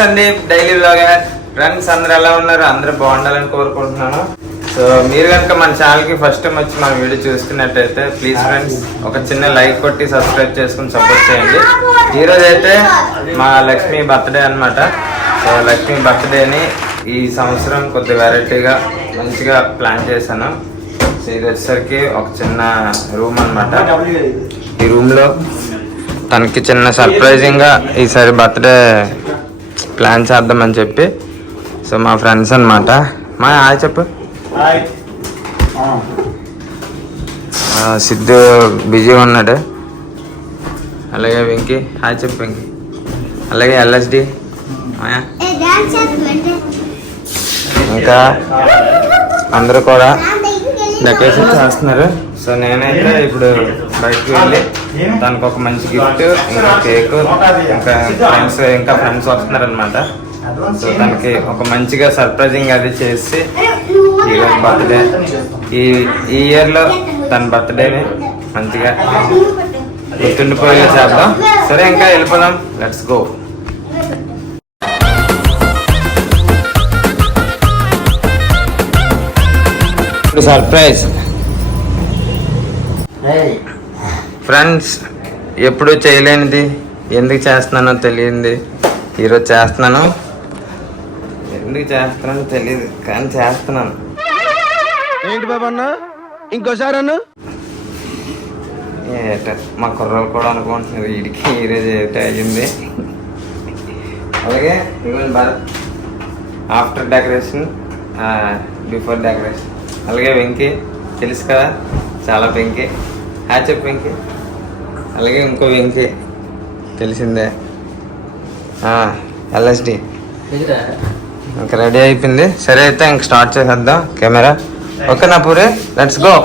Sandeep daily vlogger friends అందరు ఎలా ఉన్నారు? అందరూ బాగుండాలని కోరుకుంటున్నాను. సో మీరు కనుక మన ఛానల్కి ఫస్ట్ టైం వచ్చి మన వీడియో చూస్తున్నట్టయితే ప్లీజ్ ఫ్రెండ్స్ ఒక చిన్న లైక్ కొట్టి సబ్స్క్రైబ్ చేసుకుని సపోర్ట్ చేయండి. ఈ రోజు అయితే మా లక్ష్మి బర్త్డే అన్నమాట. సో లక్ష్మి బర్త్డేని ఈ సంవత్సరం కొద్ది వెరైటీగా మంచిగా ప్లాన్ చేశాను. సో ఇది వచ్చేసరికి ఒక చిన్న రూమ్ అన్నమాట. ఈ రూమ్లో తనకి చిన్న సర్ప్రైజింగ్గా ఈసారి బర్త్డే ప్లాన్ చేద్దామని చెప్పి సో మా ఫ్రెండ్స్ అన్నమాట. మా హాయ్ చెప్పు. ఆ, సిద్ధు బిజీగా ఉన్నాడు. అలాగే వెంకీ హాయ్ చెప్పు వెంకీ. అలాగే ఎల్ఎస్డి మాయా. ఇంకా అందరూ కూడా డెకరేషన్ చేస్తున్నారు. సో నేనైతే ఇప్పుడు బయటకు వెళ్ళి దానికి ఒక మంచి గిఫ్ట్ ఇంకా కేక్ ఇంకా ఫ్రెండ్స్ ఇంకా ఫ్రెండ్స్ వస్తున్నారు అనమాట సో దానికి ఒక మంచిగా సర్ప్రైజింగ్ అది చేసి ఈరోజు బర్త్డే ఈ ఈ ఇయర్లో తన బర్త్డేని మంచిగా గుర్తుండిపోయేలా చేద్దాం. సరే ఇంకా వెళ్ళిపోదాం. లెట్స్ గో సర్ప్రైజ్ ఫ్రెండ్స్ ఎప్పుడు చేయలేనిది. ఎందుకు చేస్తున్నానో తెలియంది. ఈరోజు చేస్తున్నాను. ఎందుకు చేస్తున్నానో తెలియదు. కానీ చేస్తున్నాను. ఏంటి బాబు అన్న? ఇంకోసారి అన్న? ఏట మా కుర్రోలు కూడా అనుకుంటున్నారు. వీడికి ఈరోజు ఏట అయ్యింది. అలాగే ఇవ్వండి Bharat after decoration before decoration అలాగే వెంకీ తెలుసు కదా? చాలా వెంకీ. హ్యా చెప్పు వెంకీ. అలాగే ఇంకో వెంకీ. తెలిసిందే. ఎల్ఎస్డి ఇంకా రెడీ అయిపోయింది. సరే అయితే ఇంక స్టార్ట్ చేసేద్దాం. కెమెరా. ఓకే నా పూరి లెట్స్ గో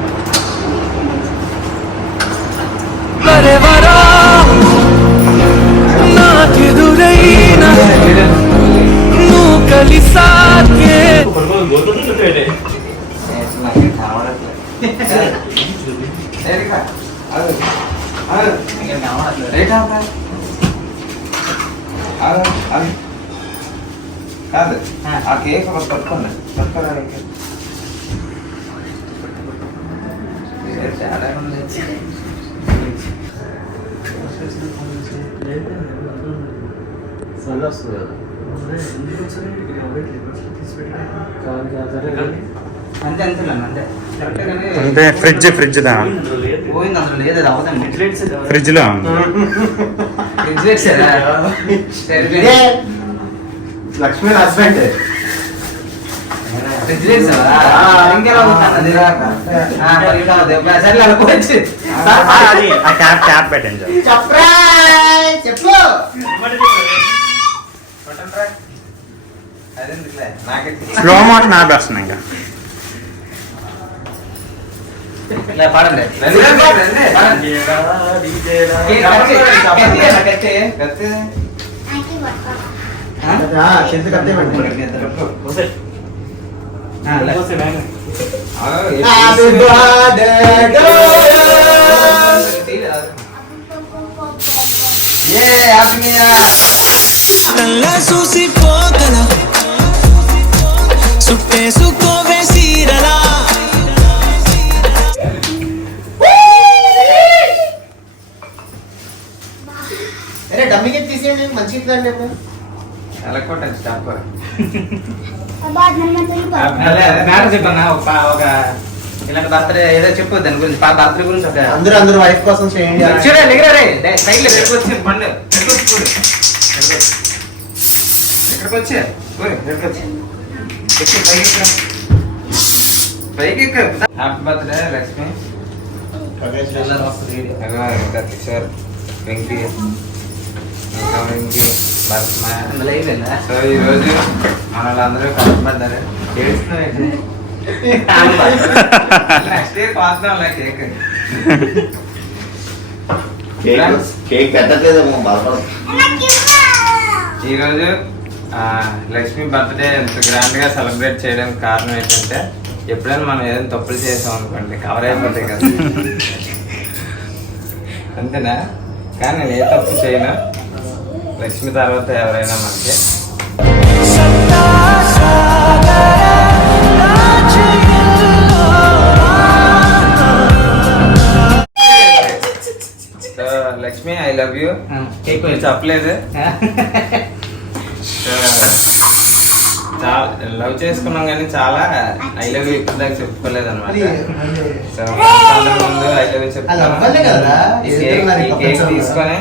కాదు ఆ కేక్ ఒకటి పట్టుకోండి పట్టుకోడానికి చాలా ఉంది అంతే అంతే అంతే ఫ్రిడ్జ్ ఫ్రిడ్జ్ దా పోయింది అసలు లేదు అది అవదండి ఫ్రిడ్జ్లో? ఫ్రిడ్జ్ సరే. లక్ష్మీ హస్బెండ్. పెట్టండి చెప్పరా? చెప్పు. స్లో మోషన్ ఆపేస్తున్నాం ఇంకా ఇలా పాడండి. రండి, రండి, రండి, పాడండి. కత్తి, కత్తి, కత్తి, కత్తి, కత్తి. ఆ? చింత కత్తి ఆ, లే. ఆ, Happy birthday to ఇయర్. కళ్ళ చూసిపోగల సుట్టేసుకోవే సీరలా. డమ్మికి తీసేయండి మంచిగా ఇట్లండి ఎలా కొట్టండి స్టాప్ మ్యాటర్ చెప్పన్నా ఒక ఒక ఇలాంటి బర్త్డే ఏదో చెప్పు దాని గురించి బర్త్డే గురించి ఒక అందరూ అందరూ వైఫ్ కోసం చేయండి. చూడే నిగరా రే డే, సైడ్లో ఎక్కడికి వచ్చి పండు ఎక్కడికి వచ్చి. ఎక్కడికి వచ్చి. పైకి. Happy birthday Lakshmi. వెంకీ భరత్మ సో ఈరోజు మన వాళ్ళందరూ కష్టపడ్డారు ఏడుస్తున్నావు నెక్స్ట్ ఇయర్ పాస్తాంలే కేక్ కేక్ కేక్ పెట్టట్లేదేమో బాధపడదు ఈరోజు ఆ, లక్ష్మి బర్త్డే ఎంత గ్రాండ్గా సెలబ్రేట్ చేయడానికి కారణం ఏంటంటే ఎప్పుడైనా మనం ఏదైనా తప్పులు చేసాం అనుకోండి కవర్ అయిపోతాయి కదా. అంతేనా? కానీ నేను ఏ తప్పు చేయను? లక్ష్మి తర్వాత ఎవరైనా మనకి. Lakshmi I love you cake చెప్పలేదు. చాలా లవ్ చేసుకున్నాం కానీ చాలా ఐ లవ్ యూ ఇప్పుడు దాకా చెప్పుకోలేదు అనమాట సో ముందు ఐ లవ్ యూ ప్రపంచంలో. తీసుకొని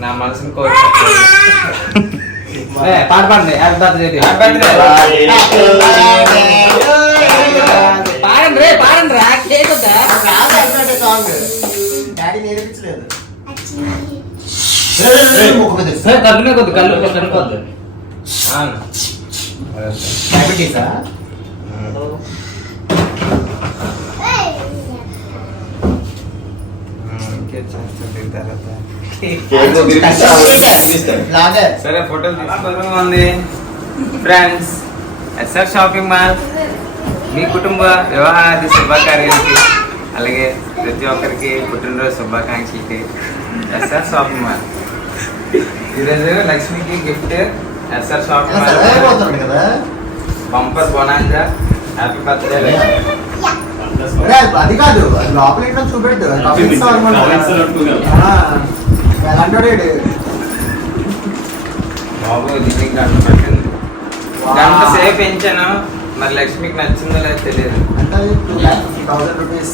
నా మనసుని కోరుకుంటున్నాను పాట పాడండి. హ్యాపీ బర్త్డే పాడండి రే పాడండి రా. కేక్ వద్దా సాంగ్ డాడీ నేర్పించలేదు కళ్ళు కొద్ది కళ్ళు కనుకోద్దు అవును. డయాబెటీసా సరే ఫోటోలు తీసుకోవడం ఉంది. Friends S R shopping mall మీ కుటుంబ వివాహాది శుభకార్యాలకి అలాగే ప్రతి ఒక్కరికి పుట్టినరోజు శుభాకాంక్షలకి ఎస్ఆర్ షాపింగ్ మాల్ ఈరోజు లక్ష్మికి gift S R shopping mall కదా? Bumper bonanza happy birthday Lakshmi అది కాదు అది లోపల ఏంటో చూపెట్టు? బాబు గంట సేపు పెంచాను? మరి లక్ష్మికి నచ్చిందో లేదో తెలియదు. అంటే thousand rupees.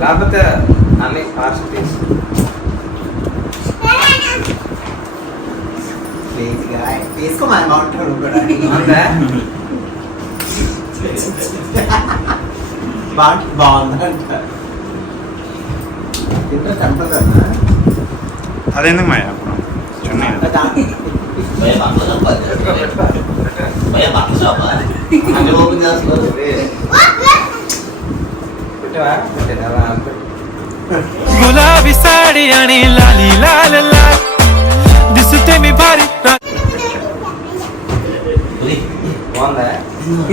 లేకపోతే అన్ని పార్సల్ తీసు కూడా. బాగా బాగుందని అంటారు అదేంది మాయా గులాబీ సాడి అని లాలి లాల లాల్ దిసుతే మీ భారీ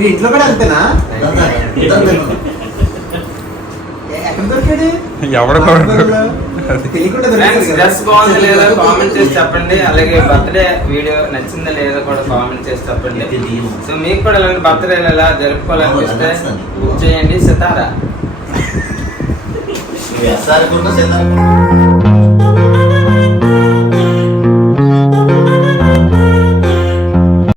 ఇంట్లో కూడా అంతేనా? దొరికాడు డ్రెస్ బాగుంది లేదో కామెంట్ చేసి చెప్పండి. అలాగే బర్త్డే వీడియో నచ్చిందా లేదో కూడా కామెంట్ చేసి చెప్పండి. సో మీకు కూడా ఇలాంటి బర్త్డే ఎలా జరుపుకోవాలనిపిస్తే బుక్ చేయండి. సితారా. ఎస్ఆర్ కూడా